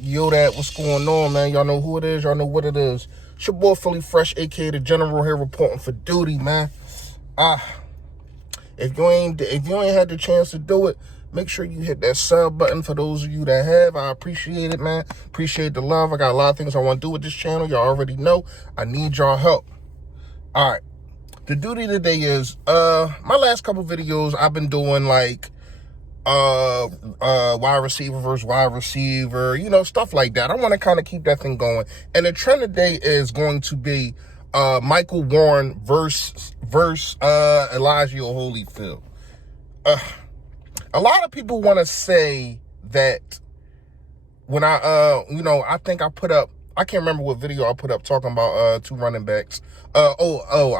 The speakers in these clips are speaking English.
Yo, that, what's going on, man? Y'all know who it is. Y'all know what it is. It's your boy, Philly Fresh, a.k.a. the General here, reporting for duty, man. If you ain't had the chance to do it, make sure you hit that sub button for those of you that have. I appreciate it, man. Appreciate the love. I got a lot of things I want to do with this channel. Y'all already know. I need y'all help. All right. The duty today is, my last couple videos, I've been doing, like, wide receiver versus wide receiver, you know, stuff like that. I want to kind of keep that thing going. And the trend today is going to be Michael Warren versus Elijah Holyfield. A lot of people want to say that when I think I put up, I can't remember what video I put up talking about two running backs. I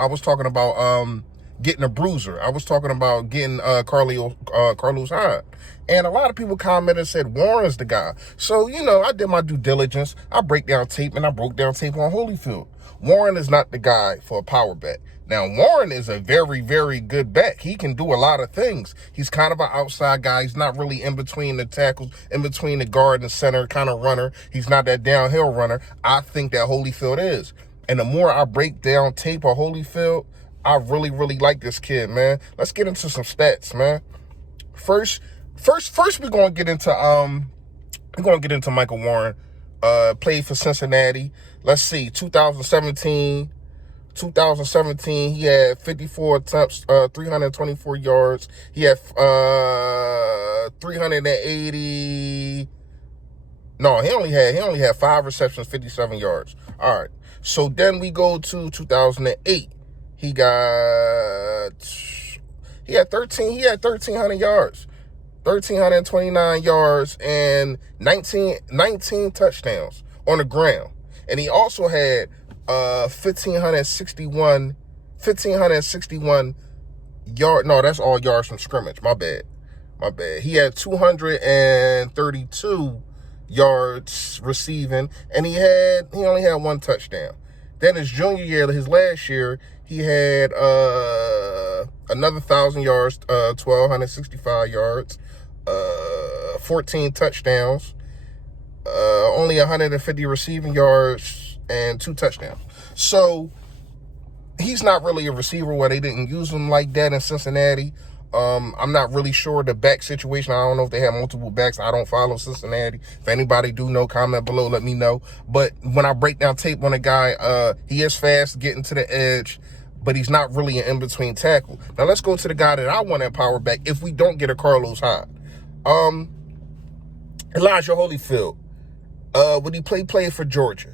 was talking about getting a bruiser. I was talking about getting Carlos Hyde. And a lot of people commented and said Warren's the guy. So, you know, I did my due diligence. I broke down tape on Holyfield. Warren is not the guy for a power back. Now, Warren is a very, very good back. He can do a lot of things. He's kind of an outside guy. He's not really in between the tackles, in between the guard and the center kind of runner. He's not that downhill runner. I think that Holyfield is. And the more I break down tape of Holyfield, I really, really like this kid, man. Let's get into some stats, man. First, we're gonna get into Michael Warren. Played for Cincinnati. Let's see, 2017, he had 54 attempts, 324 yards. He had 380. No, he only had 5 receptions, 57 yards. All right. So then we go to 2008. He had 1,300 yards, 1,329 yards, and 19 touchdowns on the ground. And he also had 1,561 yard. No, that's all yards from scrimmage. My bad. He had 232 yards receiving, and he only had 1 touchdown. Then his junior year, his last year, he had another 1,000 yards, 1,265 yards, 14 touchdowns, only 150 receiving yards, and 2 touchdowns. So he's not really a receiver where they didn't use him like that in Cincinnati. I'm not really sure the back situation. I don't know if they have multiple backs. I don't follow Cincinnati. If anybody do know, comment below, let me know. But when I break down tape on a guy, he is fast getting to the edge, but he's not really an in-between tackle. Now let's go to the guy that I want at power back if we don't get a Carlos Hyde. Elijah Holyfield. When he played for Georgia.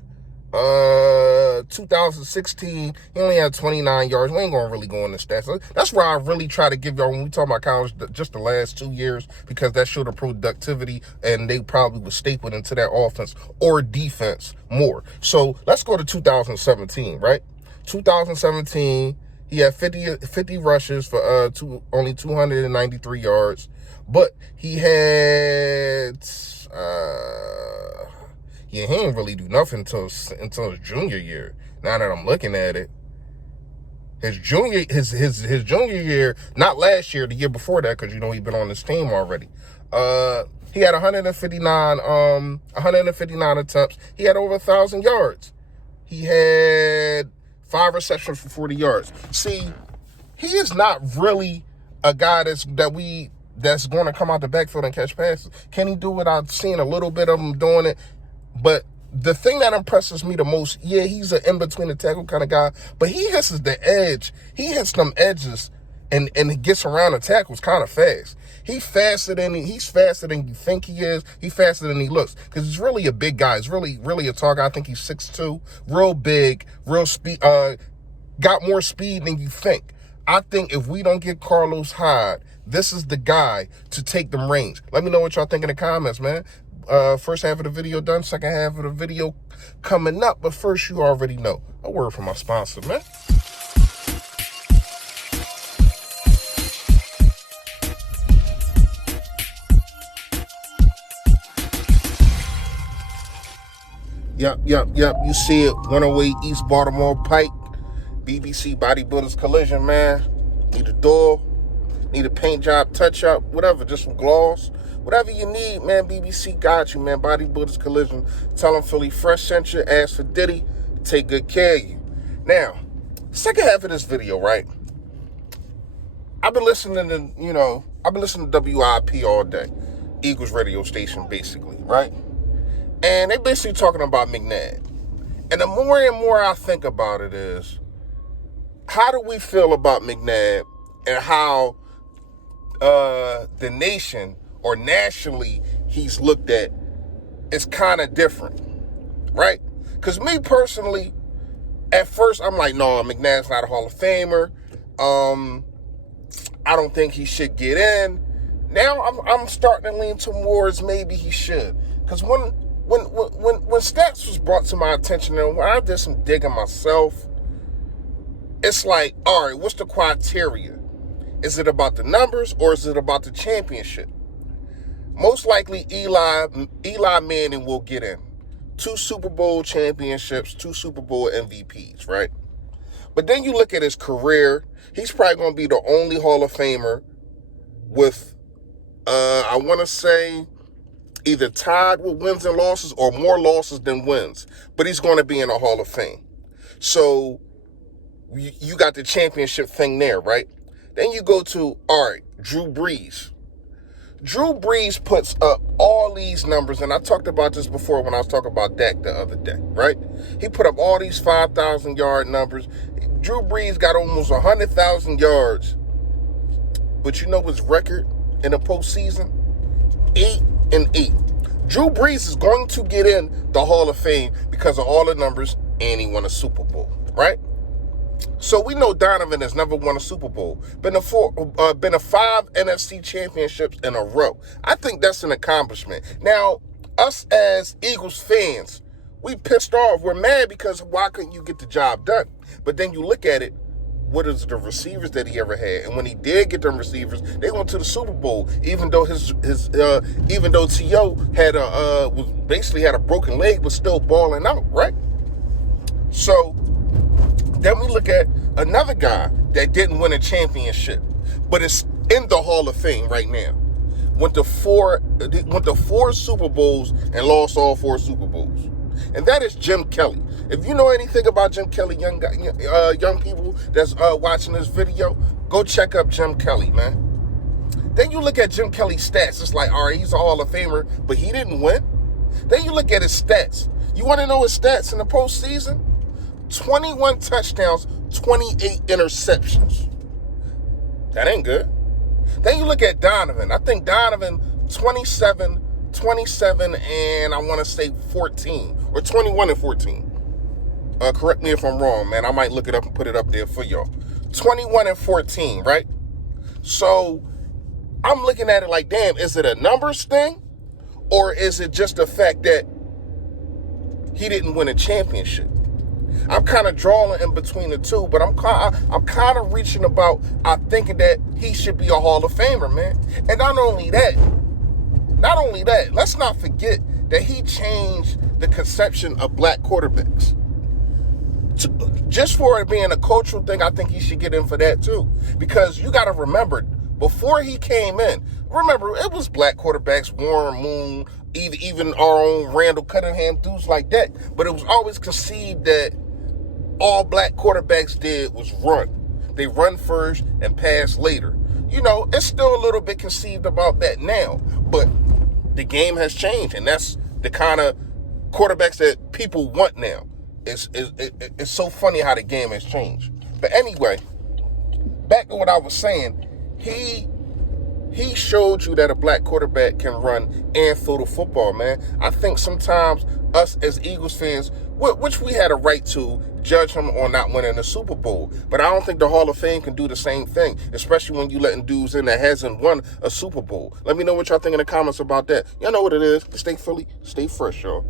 2016, he only had 29 yards. We ain't gonna really go into stats. That's where I really try to give y'all, when we talk about college, just the last 2 years, because that showed the productivity, and they probably was stapled into that offense or defense more. So let's go to 2017, right? 2017, he had 50 rushes for only 293 yards, but he had he ain't really do nothing until his junior year. Now that I'm looking at it, his junior year, not last year, the year before that, because you know he's been on this team already. He had 159 attempts. He had over 1,000 yards. He had 5 receptions for 40 yards. See, he is not really a guy that's going to come out the backfield and catch passes. Can he do it? I've seen a little bit of him doing it. But the thing that impresses me the most, yeah, he's an in-between the tackle kind of guy, but he hits the edge. He hits them edges and he gets around the tackles kind of fast. He's faster than you think he is. He's faster than he looks, because he's really a big guy. He's really, really a tall guy. I think he's 6'2", real big, real speed, got more speed than you think. I think if we don't get Carlos Hyde, this is the guy to take them reins. Let me know what y'all think in the comments, man. First half of the video done, second half of the video coming up. But first, you already know, a word from my sponsor, man. Yep. You see it, 108 East Baltimore Pike, BBC Bodybuilders Collision, man. Need a door, need a paint job, touch up, whatever, just some gloss. Whatever you need, man, BBC got you, man. Bodybuilders Collision. Tell them Philly Fresh sent you. Ask for Diddy. Take good care of you. Now, second half of this video, right? I've been listening to WIP all day. Eagles radio station, basically, right? And they basically talking about McNabb. And the more and more I think about it is, how do we feel about McNabb and how the nation or nationally he's looked at is kind of different, right? Because me personally, at first I'm like, no, McNabb's not a Hall of Famer. I don't think he should get in. Now I'm starting to lean towards maybe he should. Because when stats was brought to my attention and when I did some digging myself, it's like, all right, what's the criteria? Is it about the numbers or is it about the championship? Most likely Eli Manning will get in. 2 Super Bowl championships, 2 Super Bowl MVPs, right? But then you look at his career, he's probably going to be the only Hall of Famer with, I want to say, either tied with wins and losses or more losses than wins. But he's going to be in the Hall of Fame. So you got the championship thing there, right? Then you go to, all right, Drew Brees. Drew Brees puts up all these numbers, and I talked about this before when I was talking about Dak the other day, right? He put up all these 5,000-yard numbers. Drew Brees got almost 100,000 yards. But you know his record in the postseason? 8-8. Drew Brees is going to get in the Hall of Fame because of all the numbers, and he won a Super Bowl, right? So we know Donovan has never won a Super Bowl. Been to 5 NFC championships in a row. I think that's an accomplishment. Now, us as Eagles fans, we pissed off. We're mad because why couldn't you get the job done? But then you look at it, what is the receivers that he ever had? And when he did get them receivers, they went to the Super Bowl. Even though even though T.O. had a broken leg, but still balling out, right? So then we look at another guy that didn't win a championship, but is in the Hall of Fame right now. Went to 4 Super Bowls and lost all 4 Super Bowls. And that is Jim Kelly. If you know anything about Jim Kelly, young people that's watching this video, go check up Jim Kelly, man. Then you look at Jim Kelly's stats. It's like, all right, he's a Hall of Famer, but he didn't win. Then you look at his stats. You want to know his stats in the postseason? 21 touchdowns, 28 interceptions. That ain't good. Then you look at Donovan. I think Donovan, 27, and I want to say 14, or 21 and 14. Correct me if I'm wrong, man. I might look it up and put it up there for y'all. 21 and 14, right? So I'm looking at it like, damn, is it a numbers thing? Or is it just the fact that he didn't win a championship? I'm kind of drawing in between the two, but I'm kind of reaching about, I'm thinking that he should be a Hall of Famer, man. And not only that, let's not forget that he changed the conception of black quarterbacks. Just for it being a cultural thing, I think he should get in for that too. Because you got to remember, before he came in, remember, it was black quarterbacks, Warren Moon, even our own Randall Cunningham, dudes like that. But it was always conceived that all black quarterbacks did was run. They run first and pass later. You know, it's still a little bit conceived about that now. But the game has changed, and that's the kind of quarterbacks that people want now. It's so funny how the game has changed. But anyway, back to what I was saying. He showed you that a black quarterback can run and throw the football, man. I think sometimes us as Eagles fans, which we had a right to, judge him on not winning the Super Bowl. But I don't think the Hall of Fame can do the same thing, especially when you letting dudes in that hasn't won a Super Bowl. Let me know what y'all think in the comments about that. Y'all know what it is. Stay Philly, stay fresh, y'all.